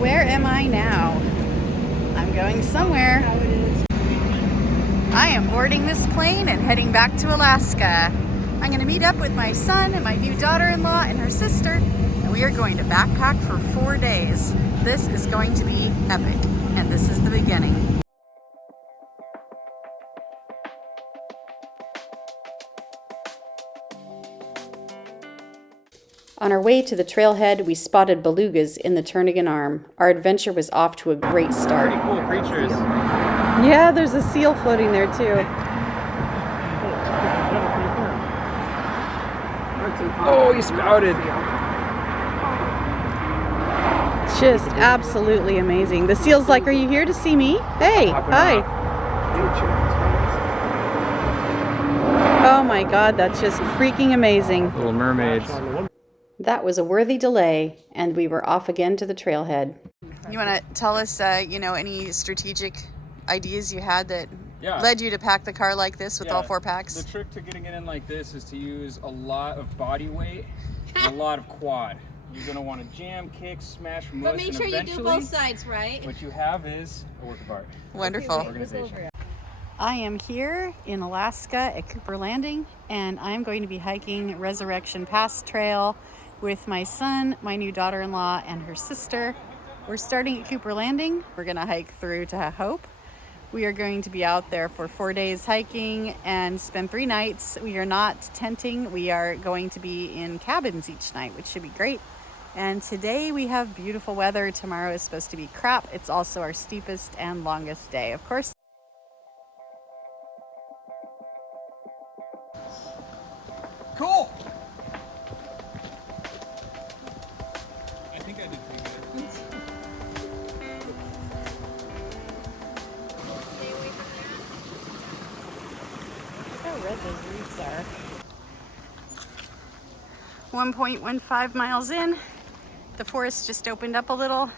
Where am I now? I'm going somewhere. I am boarding this plane and heading back to Alaska. I'm going to meet up with my son and my new daughter-in-law and her sister, and we are going to backpack for 4 days. This is going to be epic, and this is the beginning. On our way to the trailhead, we spotted belugas in the Turnagain Arm. Our adventure was off to a great start. Pretty cool creatures. Yeah, there's a seal floating there too. Oh, he spouted. Just absolutely amazing. The seal's like, "Are you here to see me? Hey, hi." Oh my God, that's just freaking amazing. Little mermaids. That was a worthy delay, and we were off again to the trailhead. You want to tell us, any strategic ideas you had that led you to pack the car like this with all 4 packs? The trick to getting it in like this is to use a lot of body weight and a lot of quad. You're going to want to jam, kick, smash, mush, but make sure you do both sides, right? What you have is a work of art. Wonderful. Organization. I am here in Alaska at Cooper Landing, and I'm going to be hiking Resurrection Pass Trail with my son, my new daughter-in-law, and her sister. We're starting at Cooper Landing. We're going to hike through to Hope. We are going to be out there for 4 days hiking and spend 3 nights. We are not tenting. We are going to be in cabins each night, which should be great. And today we have beautiful weather. Tomorrow is supposed to be crap. It's also our steepest and longest day, of course. Cool! I think I did pretty good. Look how red those roots are. 1.15 miles in. The forest just opened up a little.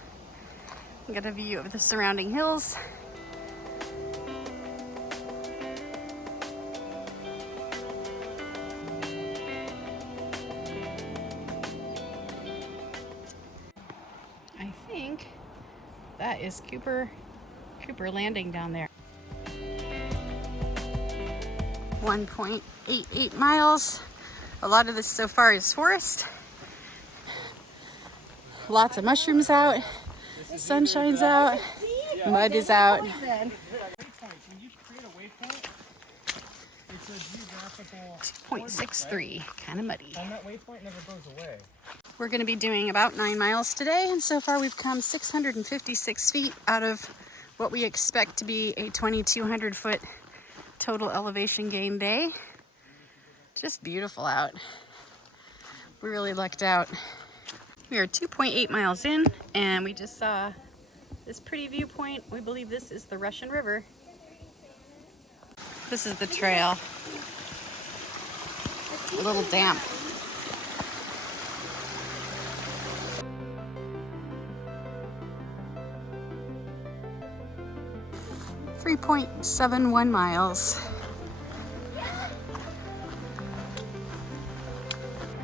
Got a view of the surrounding hills. I think that is Cooper Landing down there. 1.88 miles. A lot of this so far is forest. Lots of mushrooms out. Sun shines out. Mud is out. 2.63, kind of muddy. And that waypoint never goes away. We're going to be doing about 9 miles today, and so far we've come 656 feet out of what we expect to be a 2,200 foot total elevation gain day. Just beautiful out. We really lucked out. We are 2.8 miles in, and we just saw this pretty viewpoint. We believe this is the Russian River. This is the trail. A little damp. .71 miles.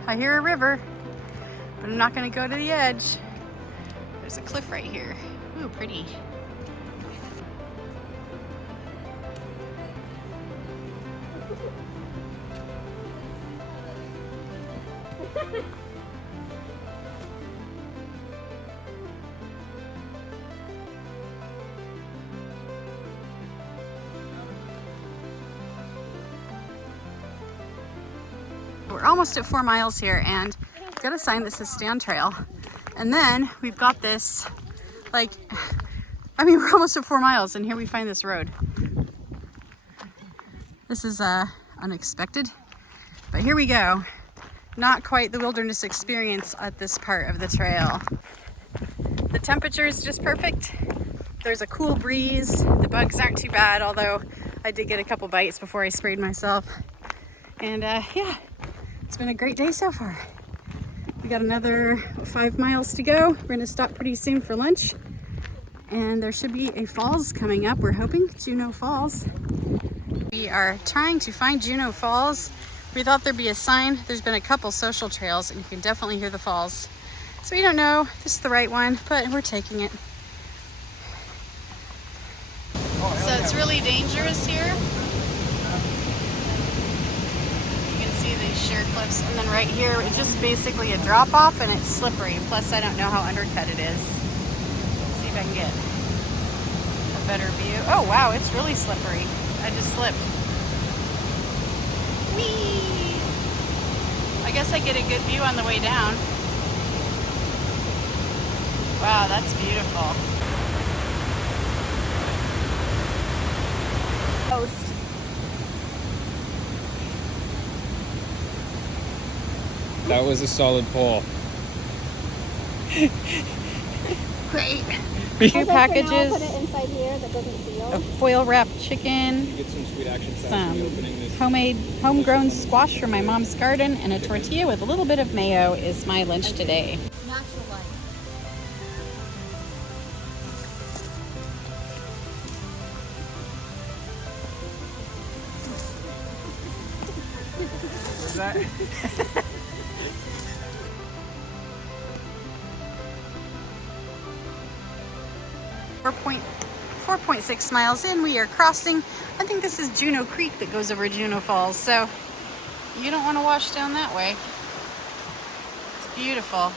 I hear a river, but I'm not going to go to the edge. There's a cliff right here. Ooh, pretty. We're almost at 4 miles here, and we've got a sign that says Stay on Trail. And then we've got this, we're almost at 4 miles, and here we find this road. This is unexpected, but here we go. Not quite the wilderness experience at this part of the trail. The temperature is just perfect. There's a cool breeze. The bugs aren't too bad, although I did get a couple bites before I sprayed myself. And yeah, it's been a great day so far. We got another 5 miles to go. We're gonna stop pretty soon for lunch. And there should be a falls coming up. We're hoping Juneau Falls. We are trying to find Juneau Falls. We thought there'd be a sign. There's been a couple social trails, and you can definitely hear the falls. So we don't know if this is the right one, but we're taking it. So it's really dangerous here. You can see these sheer cliffs, and then right here it's just basically a drop off and it's slippery. Plus I don't know how undercut it is. Let's see if I can get a better view. Oh wow, it's really slippery. I just slipped. Whee! I guess I get a good view on the way down. Wow, that's beautiful. Coast. That was a solid pull. Great. Two Two packages. packages Put it inside here that doesn't seal. of foil wrapped chicken, You get some sweet action shots some when opening this. homegrown squash from my mom's garden, and a tortilla with a little bit of mayo is my lunch today. Natural light. What's that? 4.6 miles in, we are crossing. I think this is Juneau Creek that goes over Juneau Falls, so you don't want to wash down that way. It's beautiful.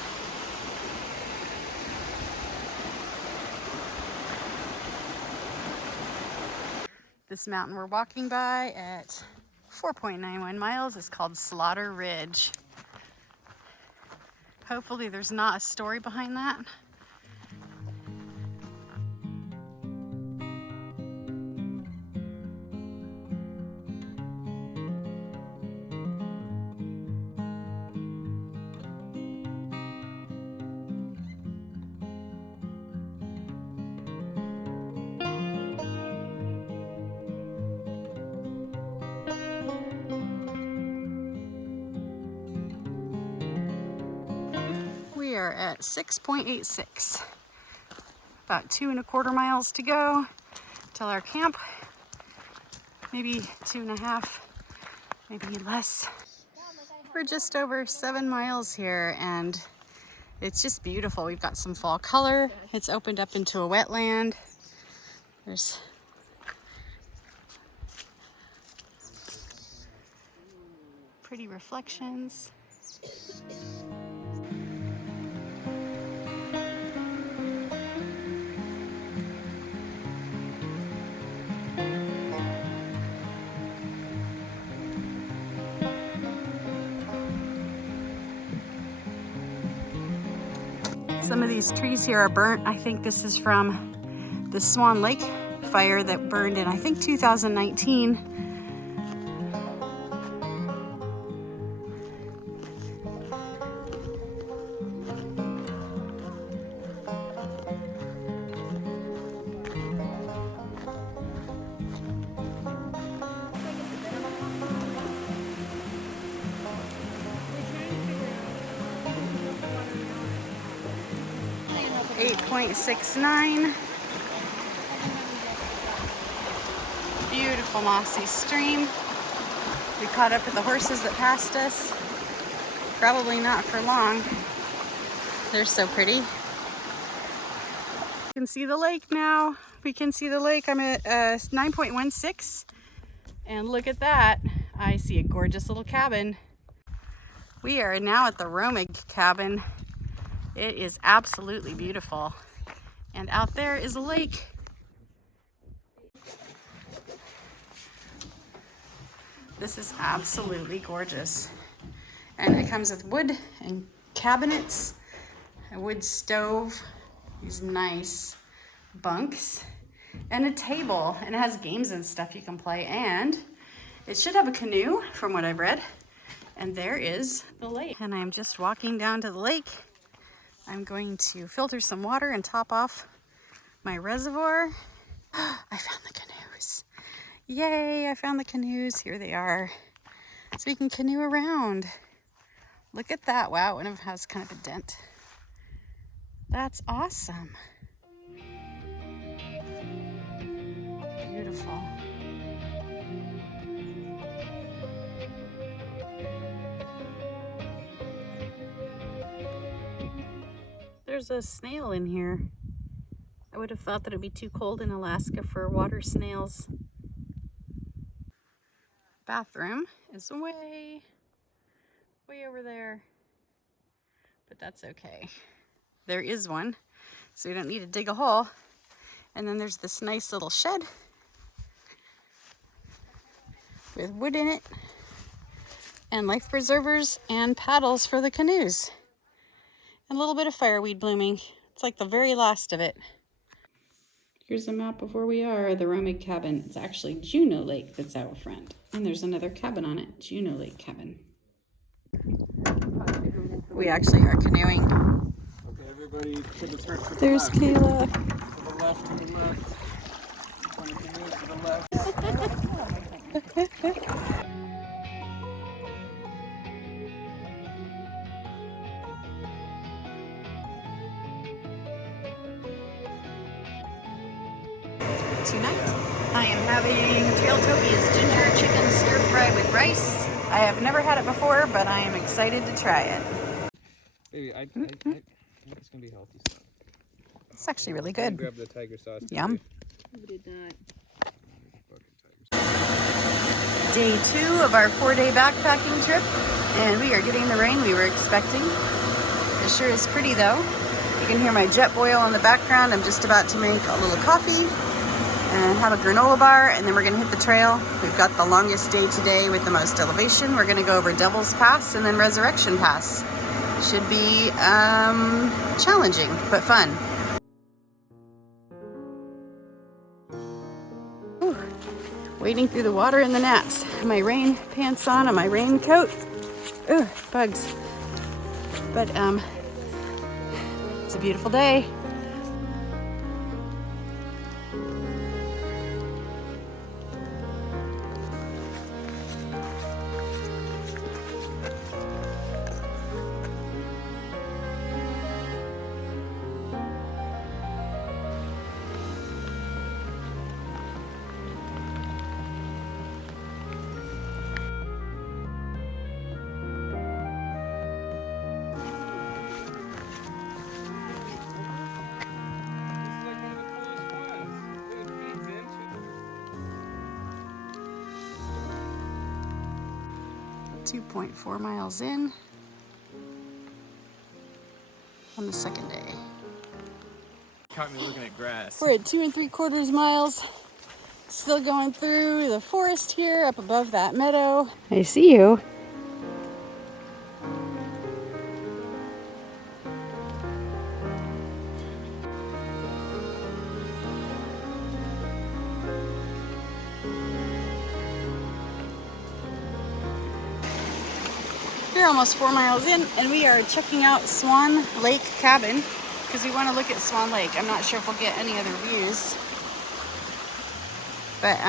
This mountain we're walking by at 4.91 miles is called Slaughter Ridge. Hopefully there's not a story behind that. We are at 6.86. About 2.25 miles to go till our camp. Maybe 2.5, maybe less. We're just over 7 miles here and it's just beautiful. We've got some fall color. It's opened up into a wetland. There's pretty reflections. Some of these trees here are burnt. I think this is from the Swan Lake fire that burned in, I think, 2019. 8.69. Beautiful mossy stream. We caught up with the horses that passed us. Probably not for long. They're so pretty. You can see the lake now. We can see the lake. I'm at 9.16. And look at that. I see a gorgeous little cabin. We are now at the Romig Cabin. It is absolutely beautiful. And out there is a lake. This is absolutely gorgeous. And it comes with wood and cabinets, a wood stove, these nice bunks, and a table. And it has games and stuff you can play. And it should have a canoe from what I've read. And there is the lake. And I'm just walking down to the lake. I'm going to filter some water and top off my reservoir. I found the canoes. Yay, I found the canoes. Here they are. So we can canoe around. Look at that. Wow, one of them has kind of a dent. That's awesome. Beautiful. there's a snail in here. I would have thought that it'd be too cold in Alaska for water snails. Bathroom is way over there, but that's okay. There is one, so we don't need to dig a hole. And then there's this nice little shed with wood in it and life preservers and paddles for the canoes. And a little bit of fireweed blooming. It's like the very last of it. Here's a map of where we are, the Romig Cabin. It's actually Juneau Lake that's out front. And there's another cabin on it, Juneau Lake Cabin. We actually are canoeing. Okay, everybody to the turn to the There's left. Kayla. To the left, to the left. On the canoe to the left. Tonight, I am having Trailtopia's ginger chicken stir fry with rice. I have never had it before, but I am excited to try it. Baby, I think it's gonna be healthy stuff. It's actually really I'll good. grab the tiger sauce. Yum. Who did that? Day 2 of our 4-day backpacking trip, and we are getting the rain we were expecting. It sure is pretty though. You can hear my jet boil in the background. I'm just about to make a little coffee and have a granola bar, and then we're gonna hit the trail. We've got the longest day today with the most elevation. We're gonna go over Devil's Pass and then Resurrection Pass. Should be challenging, but fun. Whew. Wading through the water in the gnats. My rain pants on and my raincoat. Ooh, bugs. But it's a beautiful day. This is like one of the coolest ones. It feeds into 2.4 miles in on the second day. Caught me looking at grass. We're at 2 3/4 miles. Still going through the forest here up above that meadow. I see you. We're almost 4 miles in, and we are checking out Swan Lake Cabin because we want to look at Swan Lake. I'm not sure if we'll get any other views, but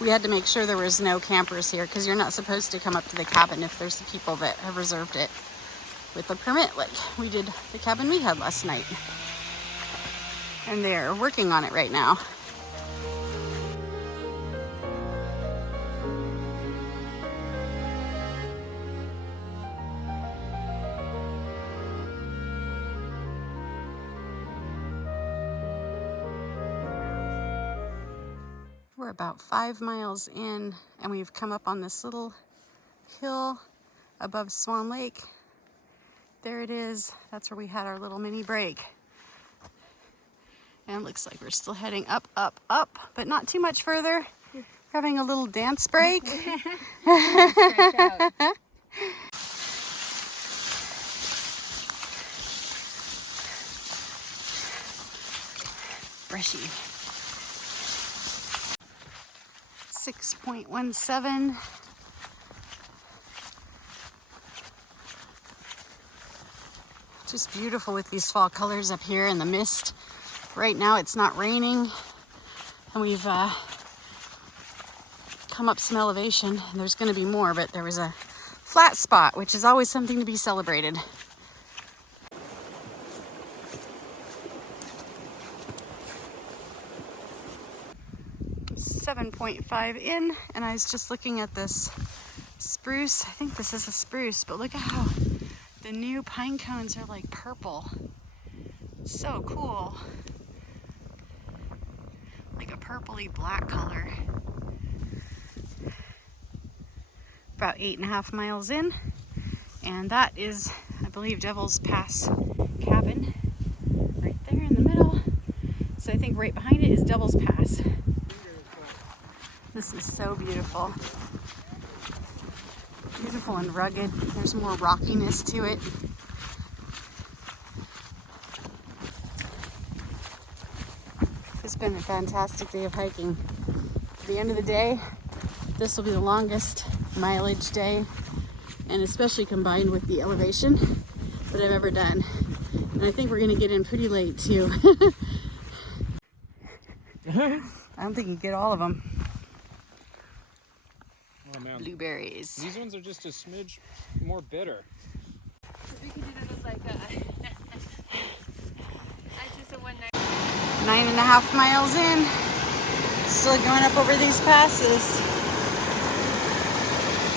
we had to make sure there was no campers here because you're not supposed to come up to the cabin if there's people that have reserved it with a permit, like we did the cabin we had last night. And they're working on it right now. We're about 5 miles in, and we've come up on this little hill above Swan Lake. There it is. That's where we had our little mini break. And it looks like we're still heading up, up, up, but not too much further. We're having a little dance break. Brushy. 6.17. Just beautiful with these fall colors up here and the mist. Right now it's not raining, and we've come up some elevation. There's going to be more, but there was a flat spot, which is always something to be celebrated. .5 in, and I was just looking at this spruce. I think this is a spruce, but look at how The new pine cones are like purple. So cool. Like a purpley black color. About 8.5 miles in. And that is, I believe, Devil's Pass Cabin. Right there in the middle. So I think right behind it is Devil's Pass. This is so beautiful. Beautiful and rugged. There's more rockiness to it. It's been a fantastic day of hiking. At the end of the day, this will be the longest mileage day, and especially combined with the elevation that I've ever done. And I think we're gonna get in pretty late too. I don't think you can get all of them. Oh man. Blueberries. These ones are just a smidge more bitter. We could do that as like a just a one night. 9.5 miles in. Still going up over these passes.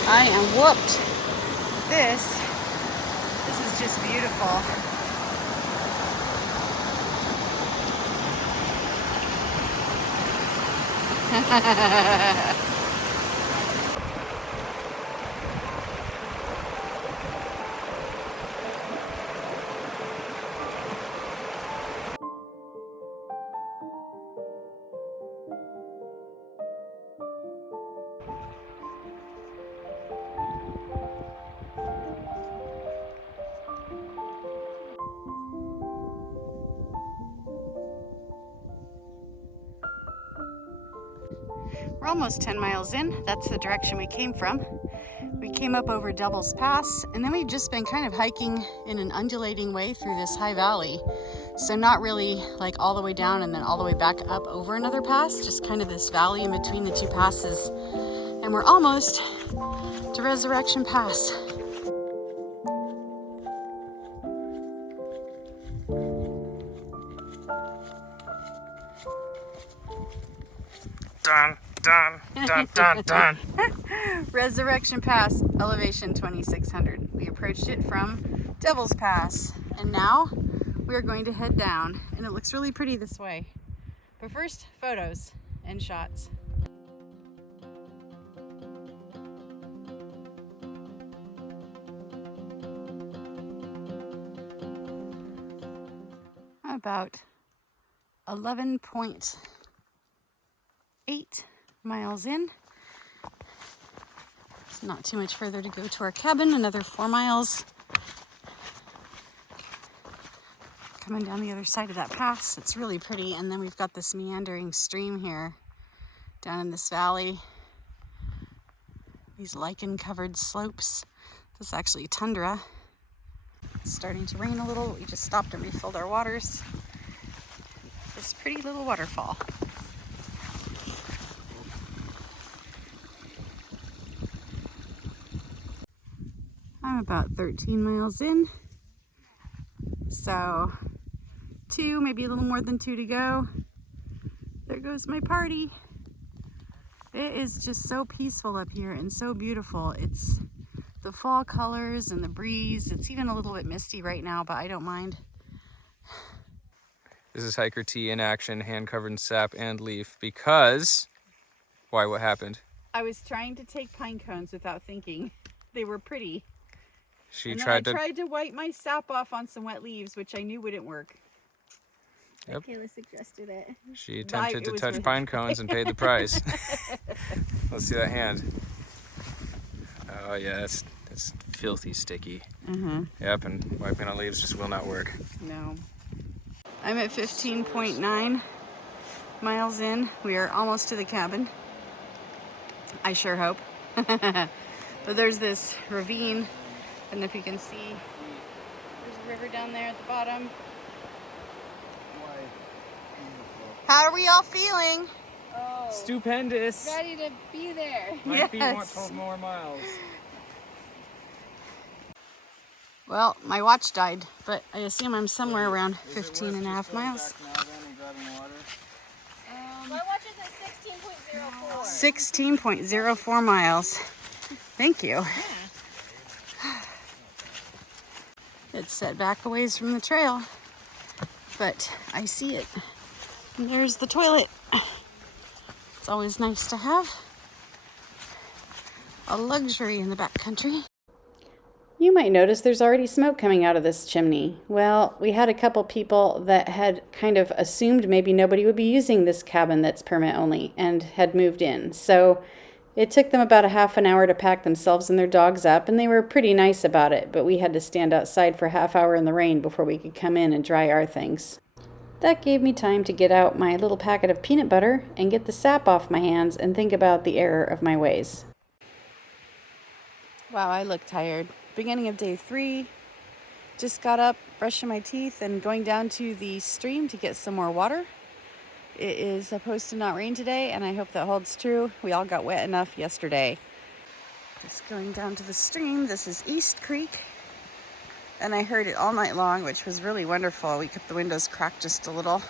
I am whooped. This is just beautiful. We're almost 10 miles in. That's the direction we came from. We came up over Devil's Pass, and then we've just been kind of hiking in an undulating way through this high valley. So not really like all the way down and then all the way back up over another pass, just kind of this valley in between the two passes. And we're almost to Resurrection Pass. Dun, dun, dun, dun, dun. Resurrection Pass, elevation 2600. We approached it from Devil's Pass, and now we're going to head down, and it looks really pretty this way. But first, photos and shots. I'm about 11.8 miles in. It's not too much further to go to our cabin, another 4 miles. Coming down the other side of that pass, it's really pretty. And then we've got this meandering stream here down in this valley. These lichen-covered slopes. This is actually tundra. It's starting to rain a little. We just stopped and refilled our waters. This pretty little waterfall. I'm about 13 miles in. So 2, maybe a little more than 2 to go. There goes my party. It is just so peaceful up here and so beautiful. It's the fall colors and the breeze. It's even a little bit misty right now, but I don't mind. This is Hiker T in action, hand covered in sap and leaf, because... Why, what happened? I was trying to take pine cones without thinking. They were pretty. She and tried then I tried to wipe my sap off on some wet leaves, which I knew wouldn't work. Yep. Kayla suggested it. She attempted to touch really- pine cones and paid the price. Let's see that hand. Oh yeah, it's filthy sticky. Yep, and wiping on leaves just will not work. No. I'm at 15.9 miles in. We are almost to the cabin. I sure hope. But there's this ravine. I don't know if you can see. There's a river down there at the bottom. How are we all feeling? Oh, Stupendous! ready to be there. My feet want Yes. 12 more miles. Well, my watch died, but I assume I'm somewhere around 15.5 miles. My watch is at 16.04. 16.04 miles. Thank you. It's set back a ways from the trail, but I see it. And there's the toilet. It's always nice to have a luxury in the backcountry. You might notice there's already smoke coming out of this chimney. Well, we had a couple people that had kind of assumed maybe nobody would be using this cabin that's permit only and had moved in. So it took them about a half an hour to pack themselves and their dogs up, and they were pretty nice about it, but we had to stand outside for a half hour in the rain before we could come in and dry our things. That gave me time to get out my little packet of peanut butter and get the sap off my hands and think about the error of my ways. Wow, I look tired. Beginning of day 3, just got up, brushing my teeth, and going down to the stream to get some more water. It is supposed to not rain today, and I hope that holds true. We all got wet enough yesterday. Just going down to the stream. This is East Creek, and I heard it all night long, which was really wonderful. We kept the windows cracked just a little.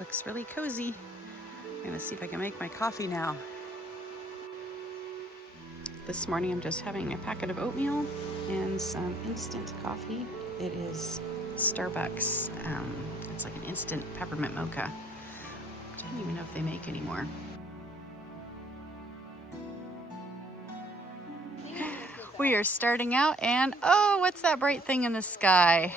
Looks really cozy. I'm gonna see if I can make my coffee now. This morning I'm just having a packet of oatmeal and some instant coffee. It is Starbucks. It's like an instant peppermint mocha, which I don't even know if they make anymore. We are starting out, and oh, what's that bright thing in the sky?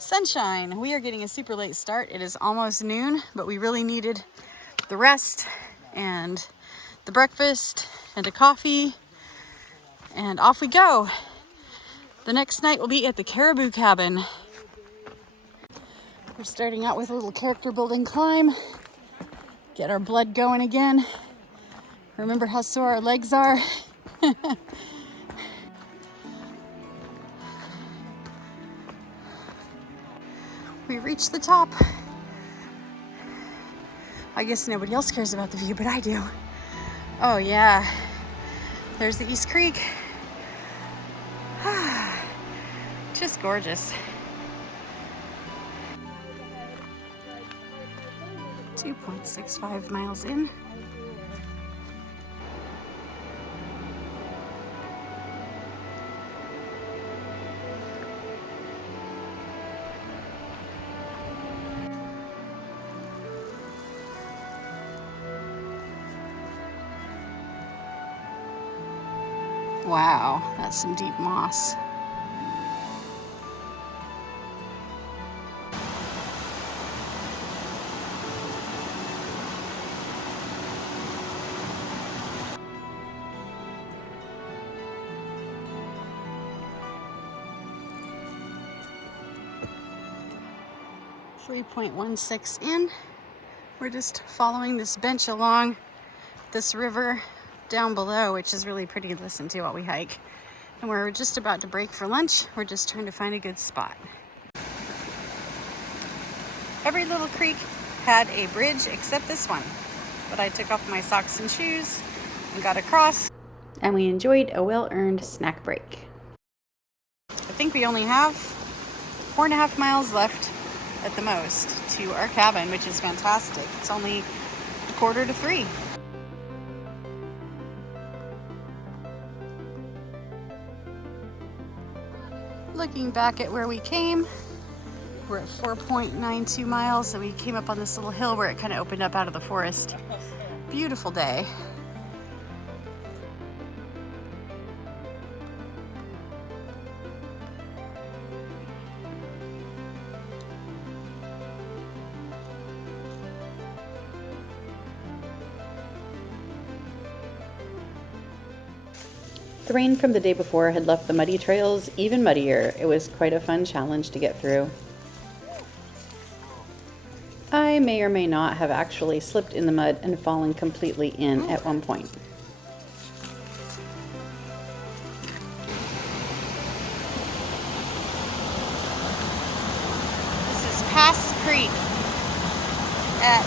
Sunshine. We are getting a super late start. It is almost noon, but we really needed the rest and the breakfast and a coffee, and off we go. The next night will be at the Caribou Cabin. We're starting out with a little character building climb, get our blood going again. Remember how sore our legs are. We reached the top. I guess nobody else cares about the view, but I do. Oh yeah, there's the East Creek. Just gorgeous. 2.65 miles in. Wow, that's some deep moss. .16 in. We're just following this bench along this river down below, which is really pretty to listen to while we hike. And we're just about to break for lunch. We're just trying to find a good spot. Every little creek had a bridge except this one, but I took off my socks and shoes and got across, and we enjoyed a well-earned snack break. I think we only have 4.5 miles left at the most to our cabin, which is fantastic. It's only 2:45. Looking back at where we came, we're at 4.92 miles, and we came up on this little hill where it kind of opened up out of the forest. Beautiful day. The rain from the day before had left the muddy trails even muddier. It was quite a fun challenge to get through. I may or may not have actually slipped in the mud and fallen completely in at one point. This is Pass Creek at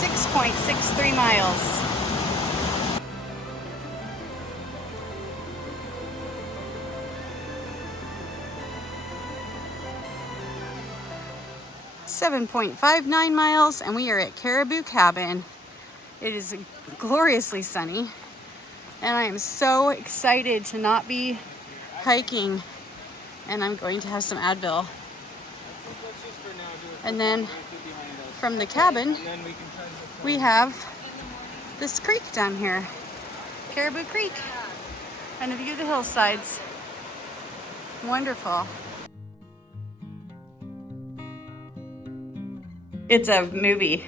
6.63 miles. 7.59 miles, and we are at Caribou Cabin. It is gloriously sunny, and I am so excited to not be hiking, and I'm going to have some Advil. And then from the cabin, we have this creek down here, Caribou Creek, and a view of the hillsides. Wonderful. It's a movie.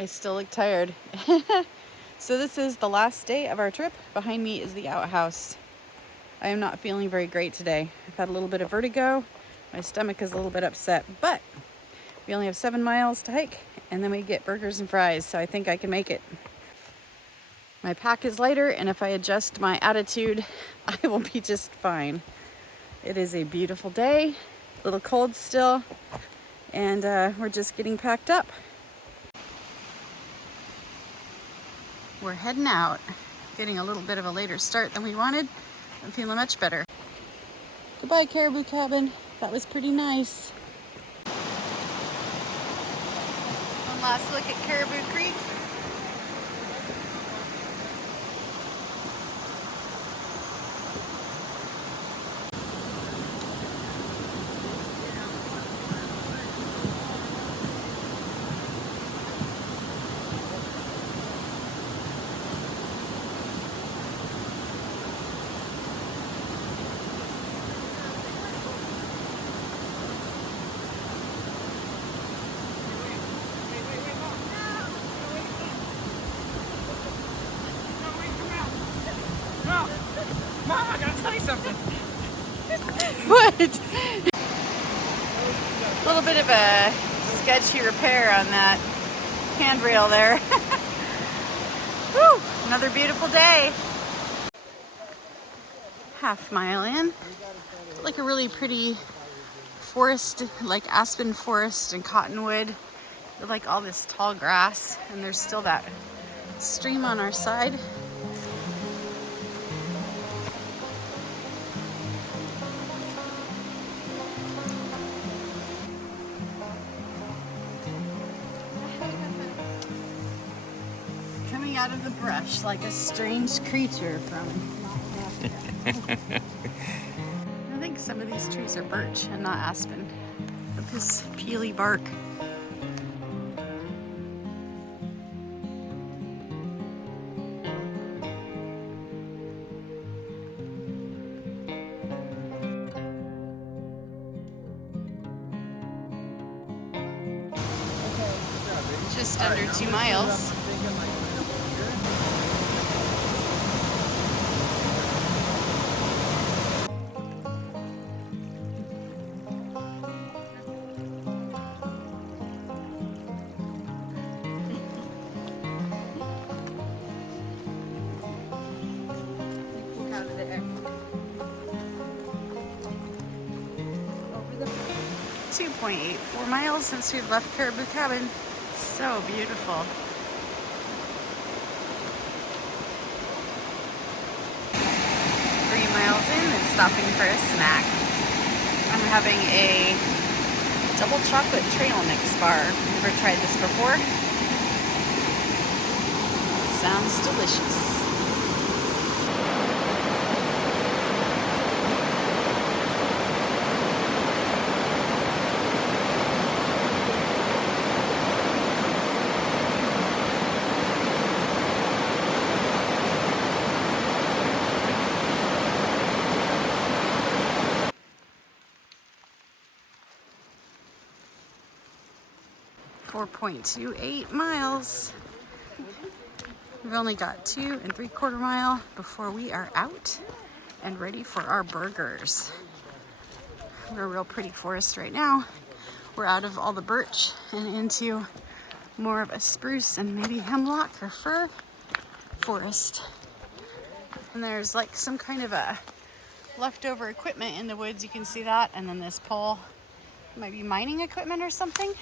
I still look tired. So this is the last day of our trip. Behind me is the outhouse. I am not feeling very great today. I've had a little bit of vertigo. My stomach is a little bit upset, but we only have 7 miles to hike, and then we get burgers and fries, so I think I can make it. My pack is lighter, and if I adjust my attitude, I will be just fine. It is a beautiful day, a little cold still, and we're just getting packed up. We're heading out, getting a little bit of a later start than we wanted. I'm feeling much better. Goodbye, Caribou Cabin. That was pretty nice. One last look at Caribou Creek. Mom, I gotta tell you something. What? A little bit of a sketchy repair on that handrail there. Whew, another beautiful day. Half mile in. Like a really pretty forest, like aspen forest and cottonwood. With like all this tall grass, and there's still that stream on our side. Coming out of the brush like a strange creature from... I think some of these trees are birch and not aspen. With this peely bark. Just under 2 miles. Out of there. 2.84 miles since we've left Caribou Cabin. So beautiful. Miles in and stopping for a snack. I'm having a double chocolate trail mix bar. Never tried this before. Sounds delicious. .28 miles. We've only got 2 3/4 mile before we are out and ready for our burgers. We're a real pretty forest right now. We're out of all the birch and into more of a spruce and maybe hemlock or fir forest. And there's like some kind of a leftover equipment in the woods. You can see that. And then this pole might be mining equipment or something.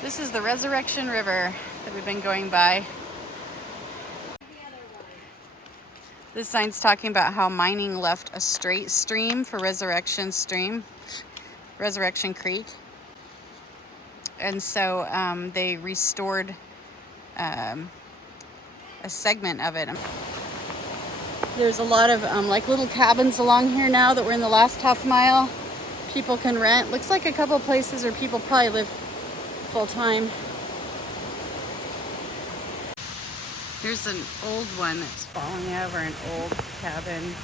This is the Resurrection River that we've been going by. This sign's talking about how mining left a straight stream for Resurrection Creek. And so they restored a segment of it. There's a lot of like little cabins along here now that we're in the last half mile. People can rent. Looks like a couple places where people probably live full time. Here's an old one that's falling over, an old cabin.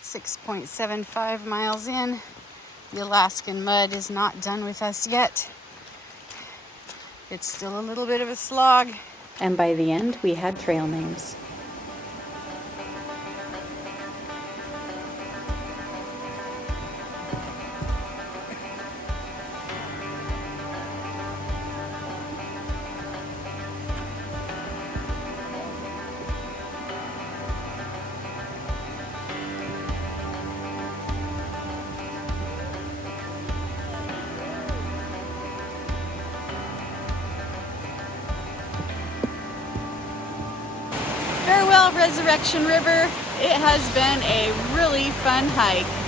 6.75 miles in. The Alaskan mud is not done with us yet. It's still a little bit of a slog. And by the end, we had trail names. Farewell, Resurrection River. It has been a really fun hike.